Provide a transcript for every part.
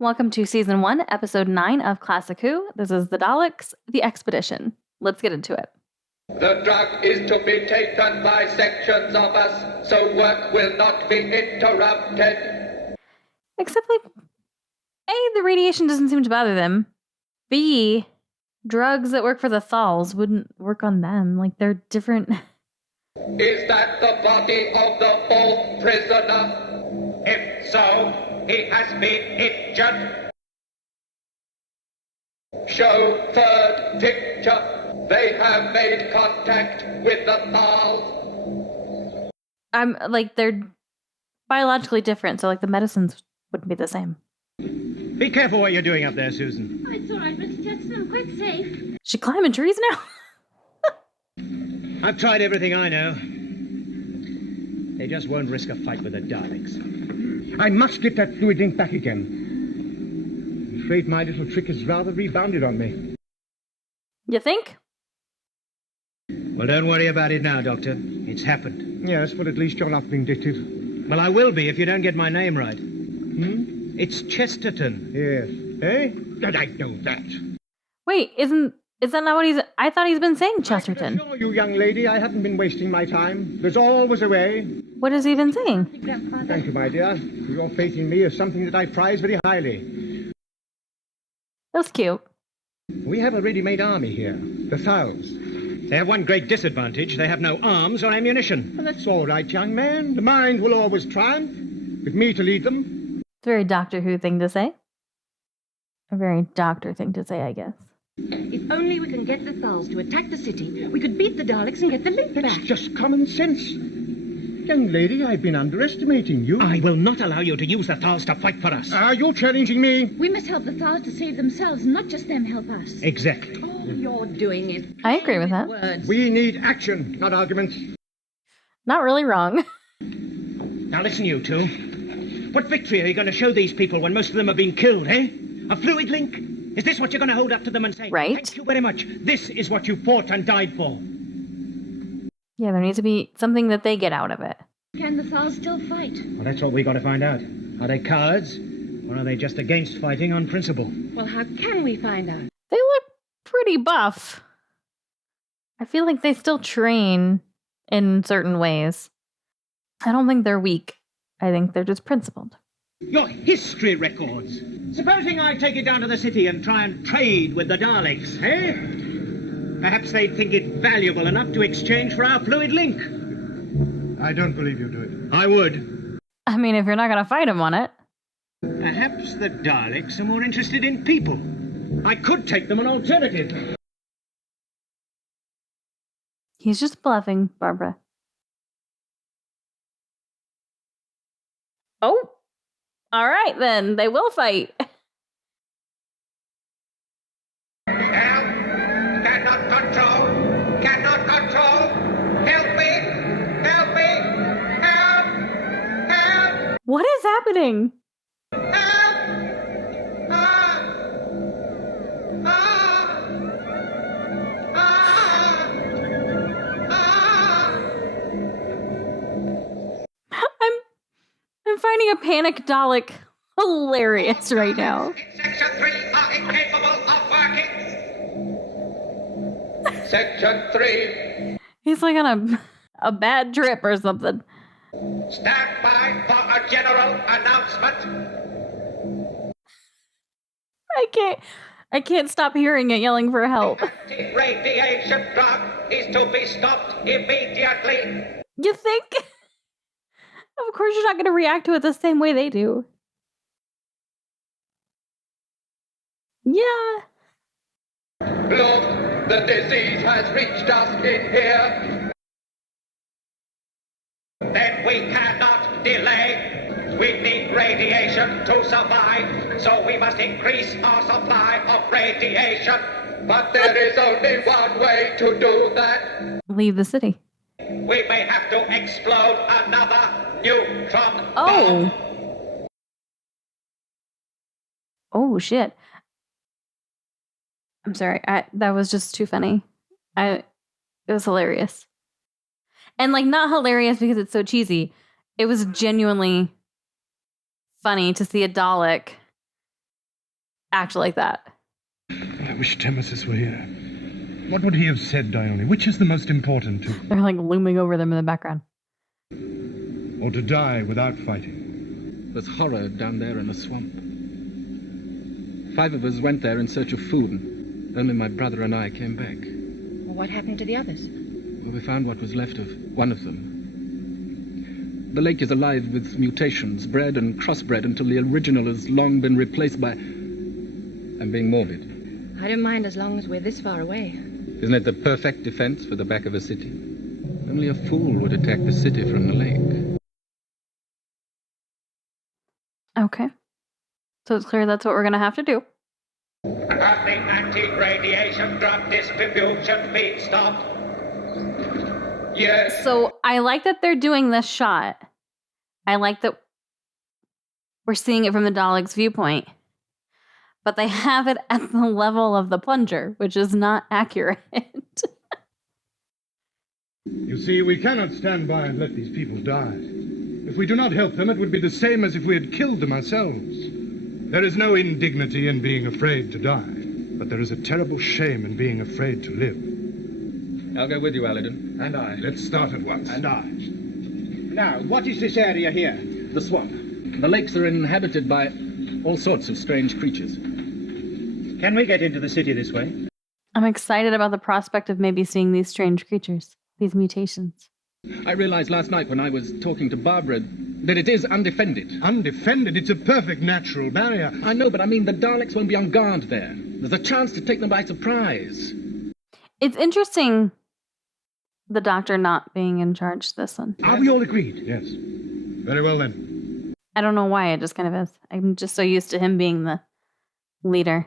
Welcome to Season 1, Episode 9 of Classic Who. This is the Daleks, The Expedition. Let's get into it. The drug is to be taken by sections of us, so work will not be interrupted. Except, A, the radiation doesn't seem to bother them. B, drugs that work for the Thals wouldn't work on them. They're different. Is that the body of the fourth prisoner? If so, he has been injured. Show third picture. They have made contact with the Thals. They're biologically different, so the medicines wouldn't be the same. Be careful what you're doing up there, Susan. Oh, it's all right, Mr. Jetson. I'm quite safe. She climbing trees now? I've tried everything I know. They just won't risk a fight with the Daleks. I must get that fluid link back again. I'm afraid my little trick has rather rebounded on me. You think? Well, don't worry about it now, Doctor. It's happened. Yes, but at least you're not vindictive. Well, I will be if you don't get my name right. It's Chesterton. Yes. Eh? I know that. Wait, is that not what he's... I thought he's been saying Chesterton. I can assure you, young lady, I haven't been wasting my time. There's always a way. What has he been saying? Grandfather. Thank you, my dear. Your faith in me is something that I prize very highly. That's cute. We have a ready-made army here, the Thals. They have one great disadvantage. They have no arms or ammunition. Well, that's all right, young man. The mind will always triumph, with me to lead them. It's a very Doctor Who thing to say. A very Doctor thing to say, I guess. If only we can get the Thals to attack the city, we could beat the Daleks and get the link That's back. just common sense. Young lady, I've been underestimating you. I will not allow you to use the Thals to fight for us. Are you challenging me? We must help the Thals to save themselves, not just them help us. Exactly. All you're doing is... I agree with that. Words. We need action, not arguments. Not really wrong. Now listen, you two. What victory are you going to show these people when most of them have been killed, eh? A fluid link? Is this what you're going to hold up to them and say, Right. Thank you very much. This is what you fought and died for. Yeah, there needs to be something that they get out of it. Can the Thals still fight? Well, that's what we got to find out. Are they cowards? Or are they just against fighting on principle? Well, how can we find out? They look pretty buff. I feel like they still train in certain ways. I don't think they're weak. I think they're just principled. Your history records. Supposing I take it down to the city and try and trade with the Daleks, eh? Perhaps they'd think it valuable enough to exchange for our fluid link. I don't believe you do it. I would. I mean, if you're not going to fight him on it. Perhaps the Daleks are more interested in people. I could take them an alternative. He's just bluffing, Barbara. Oh, all right then. They will fight. Help! Cannot control! Cannot control! Help me! Help me! Help! Help! What is happening? Help! Ah! Ah! Ah! Ah! I'm finding a panic Dalek hilarious right now. Section 3 are incapable of working. Section 3, He's on a bad trip or something. stand by for a general announcement. I can't stop hearing it yelling for help. Anti-radiation drug is to be stopped immediately. You think? Of course you're not going to react to it the same way they do. Yeah. Look, the disease has reached us in here. Then we cannot delay. We need radiation to survive, so we must increase our supply of radiation. But there is only one way to do that. Leave the city. We may have to explode another neutron Oh. bomb. Oh, shit. I'm sorry. That was just too funny. It was hilarious. And not hilarious because it's so cheesy. It was genuinely funny to see a Dalek act like that. I wish Nemesis were here. What would he have said, Dione? Which is the most important to... They're like looming over them in the background. Or to die without fighting? There's horror down there in the swamp. 5 of us went there in search of food, and only my brother and I came back. Well, what happened to the others? Well, we found what was left of one of them. The lake is alive with mutations, bred and crossbred until the original has long been replaced by... I'm being morbid. I don't mind as long as we're this far away. Isn't it the perfect defense for the back of a city? Only a fool would attack the city from the lake. Okay. So it's clear that's what we're going to have to do. Have the anti-radiation drug distribution being stopped? Yes. So I like that they're doing this shot. I like that we're seeing it from the Daleks' viewpoint. But they have it at the level of the plunger, which is not accurate. You see, we cannot stand by and let these people die. If we do not help them, it would be the same as if we had killed them ourselves. There is no indignity in being afraid to die, but there is a terrible shame in being afraid to live. I'll go with you, Aladdin. And I. Let's start at once. And I. Now, what is this area here? The swamp. The lakes are inhabited by all sorts of strange creatures. Can we get into the city this way? I'm excited about the prospect of maybe seeing these strange creatures, these mutations. I realized last night when I was talking to Barbara that it is undefended. Undefended? It's a perfect natural barrier. I know, but I mean the Daleks won't be on guard there. There's a chance to take them by surprise. It's interesting, the Doctor not being in charge this one. Are we all agreed? Yes. Very well, then. I don't know why, it just kind of is. I'm just so used to him being the leader.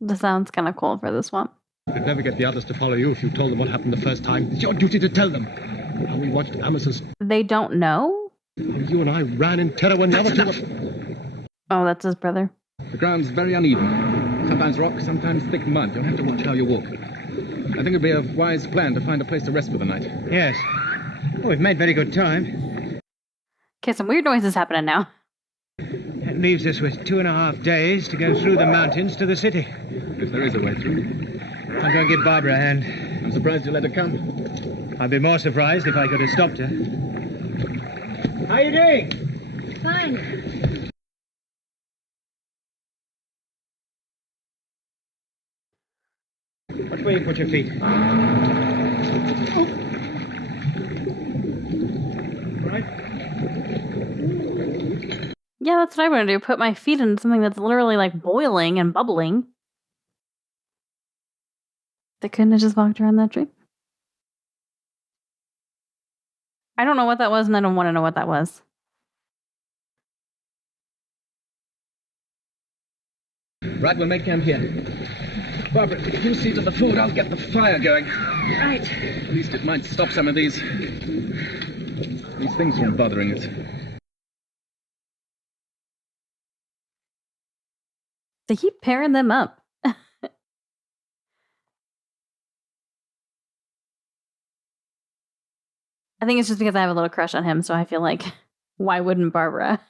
The sound's kind of cool for the swamp. You'd never get the others to follow you if you told them what happened the first time. It's your duty to tell them. How we watched Amos's... They don't know? How you and I ran in terror when the other two were... Oh, that's his brother. The ground's very uneven. Sometimes rock, sometimes thick mud. You'll have to watch how you walk. I think it'd be a wise plan to find a place to rest for the night. Yes. Oh, we've made very good time. Okay, some weird noises happening now. That leaves us with 2.5 days to go through the mountains to the city. If there is a way through. I'll go and give Barbara a hand. I'm surprised you let her come. I'd be more surprised if I could have stopped her. How are you doing? Fine. Watch where you put your feet. Right. Yeah, that's what I want to do. Put my feet in something that's literally like boiling and bubbling. They couldn't have just walked around that tree. I don't know what that was, and I don't want to know what that was. Right, we'll make camp here. Barbara, if you see to the food, I'll get the fire going. Right. At least it might stop some of these things from bothering us. They keep pairing them up. I think it's just because I have a little crush on him, so I feel like, why wouldn't Barbara?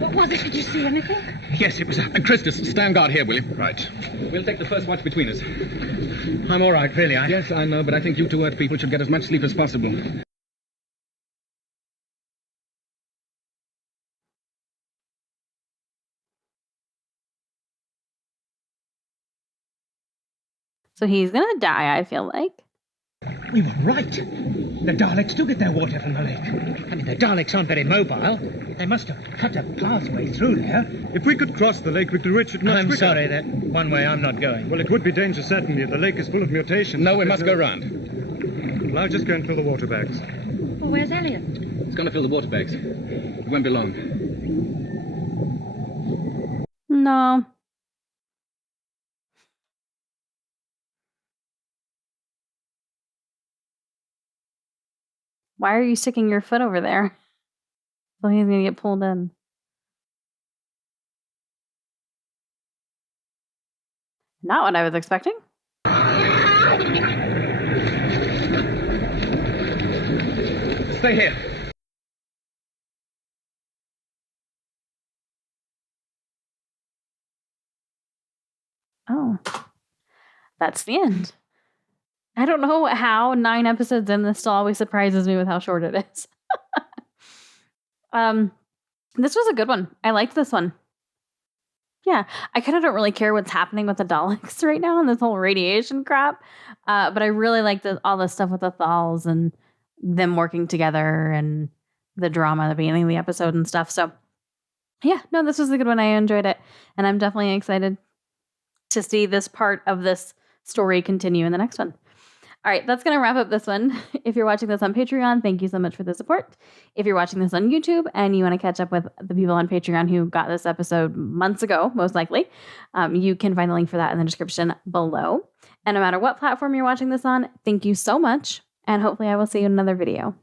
What was it? Did you see anything? Yes, it was Christus, stand guard here, will you? Right. We'll take the first watch between us. I'm all right, really. Yes, I know, but I think you two Earth people should get as much sleep as possible. So he's gonna die, I feel like. We were right. The Daleks do get their water from the lake. I mean, the Daleks aren't very mobile. They must have cut a pathway through there. If we could cross the lake, we could reach it much I'm quicker. sorry, that one way I'm not going. Well, it would be dangerous, certainly. The lake is full of mutations. No, we must go There's round. Well, I'll just go and fill the water bags. Well, where's Elliot? It's going to fill the water bags. It won't be long. No. Why are you sticking your foot over there? So he's going to get pulled in. Not what I was expecting. Stay here. Oh, that's the end. I don't know how 9 episodes in, this still always surprises me with how short it is. This was a good one. I liked this one. Yeah, I kind of don't really care what's happening with the Daleks right now and this whole radiation crap. But I really like all the stuff with the Thals and them working together and the drama at the beginning of the episode and stuff. So yeah, no, this was a good one. I enjoyed it. And I'm definitely excited to see this part of this story continue in the next one. All right, that's going to wrap up this one. If you're watching this on Patreon, thank you so much for the support. If you're watching this on YouTube and you want to catch up with the people on Patreon who got this episode months ago, most likely, you can find the link for that in the description below. And no matter what platform you're watching this on, thank you so much. And hopefully I will see you in another video.